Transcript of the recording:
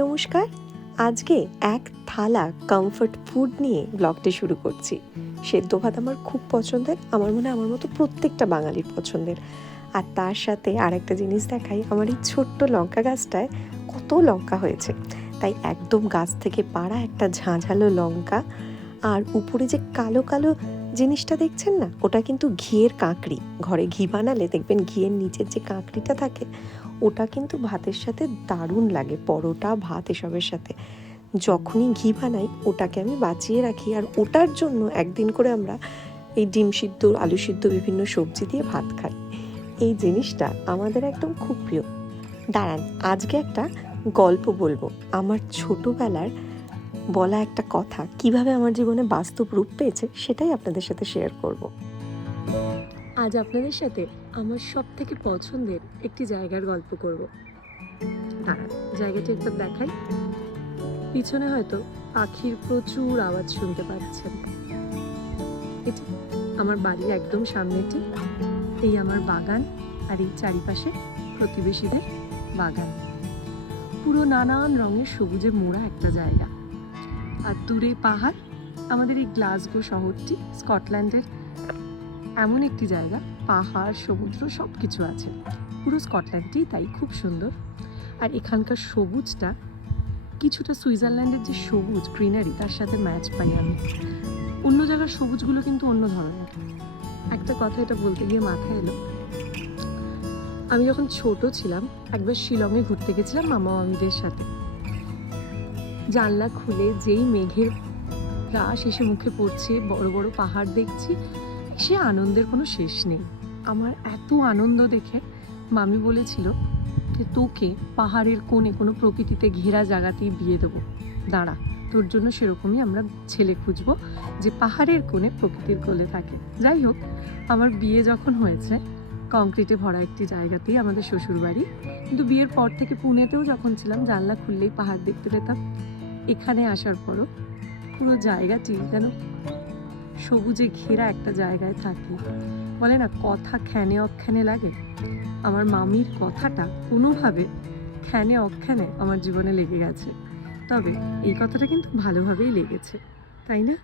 নমস্কার। আজকে এক থালা কমফর্ট ফুড নিয়ে ব্লগটি শুরু করছি। সেদ্ধ ভাত আমার খুব পছন্দের, আমার মনে হয় আমার মতো প্রত্যেকটা বাঙালির পছন্দের। আর তার সাথে আরেকটা জিনিস দেখাই, আমার এই ছোট্ট লঙ্কা গাছটায় কত লঙ্কা হয়েছে। তাই একদম গাছ থেকে পাড়া একটা ঝাঁঝালো লঙ্কা, আর উপরে যে কালো কালো জিনিসটা দেখছেন না, ওটা কিন্তু ঘিয়ের কাঁকড়ি। ঘরে ঘি বানালে দেখবেন ঘিয়ের নিচের যে কাঁকড়িটা থাকে, ওটা কিন্তু ভাতের সাথে দারুণ লাগে, পরোটা ভাত এসবের সাথে। যখনই ঘি বানাই ওটাকে আমি বাঁচিয়ে রাখি, আর ওটার জন্য একদিন করে আমরা এই ডিম সিদ্ধ, আলু সিদ্ধ, বিভিন্ন সবজি দিয়ে ভাত খাই। এই জিনিসটা আমাদের একদম খুব প্রিয়। দাঁড়ান, আজকে একটা গল্প বলবো। আমার ছোটোবেলার বলা একটা কথা কিভাবে আমার জীবনে বাস্তব রূপ পেয়েছে, সেটাই আপনাদের সাথে শেয়ার করব। আজ আপনাদের সাথে আমার সব থেকে পছন্দের একটি জায়গার গল্প করব। দাঁড়ান, জায়গাটি একবার দেখাই। পিছনে হয়তো পাখির প্রচুর আওয়াজ শুনতে পাচ্ছেন। এটি আমার বাড়ির একদম সামনেটি। এই আমার বাগান, আর এই চারিপাশে প্রতিবেশীদের বাগান। পুরো নানান রঙের সবুজে মোড়া একটা জায়গা। আর দূরে পাহাড়। আমাদের এই গ্লাসগো শহরটি স্কটল্যান্ডের এমন একটি জায়গা, পাহাড়, সমুদ্র সব কিছু আছে। পুরো স্কটল্যান্ডটি তাই খুব সুন্দর। আর এখানকার সবুজটা কিছুটা সুইজারল্যান্ডের যে সবুজ গ্রিনারি, তার সাথে ম্যাচ পাই আমি। অন্য জায়গার সবুজগুলো কিন্তু অন্য ধরনের। একটা কথা এটা বলতে গিয়ে মাথায় এলো, আমি যখন ছোট ছিলাম একবার শিলংয়ে ঘুরতে গেছিলাম মামা মামিদের সাথে। জানলা খুলে যেই মেঘের রাশ এসে মুখে পড়ছে, বড় বড় পাহাড় দেখছি, সে আনন্দের কোনো শেষ নেই। আমার এত আনন্দ দেখে মামি বলেছিল যে তোকে পাহাড়ের কোণে কোনো প্রকৃতিতে ঘেরা জায়গাতেই বিয়ে দেবো, দাঁড়া, তোর জন্য সেরকমই আমরা ছেলে খুঁজবো যে পাহাড়ের কোণে প্রকৃতির কোলে থাকে। যাই হোক, আমার বিয়ে যখন হয়েছে কংক্রিটে ভরা একটি জায়গাতেই, আমাদের শ্বশুর বাড়ি। কিন্তু বিয়ের পর থেকে পুনেতেও যখন ছিলাম, জানলা খুললেই পাহাড় দেখতে পেতাম। এখানে আসার পরও পুরো জায়গাটি যেন সবুজে ঘেরা একটা জায়গায় থাকি। বলে না, কথা খ্যানে অখ্যানে লাগে। আমার মামির কথাটা কোনোভাবে খ্যানে অখ্যানে আমার জীবনে লেগে গেছে। তবে এই কথাটা কিন্তু ভালোভাবেই লেগেছে, তাই না?